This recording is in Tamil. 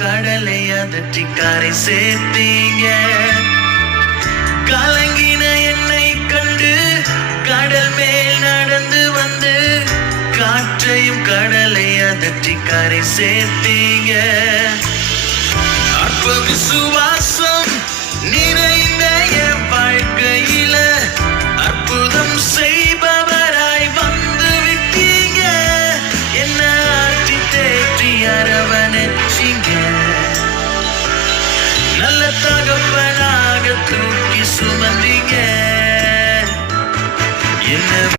கடலை அதற்றி கரை சேர்த்தீங்க. காற்றையும் கடலை அதற்றி கரை சேர்த்தீங்க. அற்ப விசுவாசம் நிறைந்த என் வாழ்க்கையில அற்புதம் செய்பவராய் வந்து விட்டீங்க. என்ன ஆற்றி தேற்றி அரவணைச்சிங்க. நல்ல தகப்பனாக தூக்கி சுமந்தீங்க. என்ன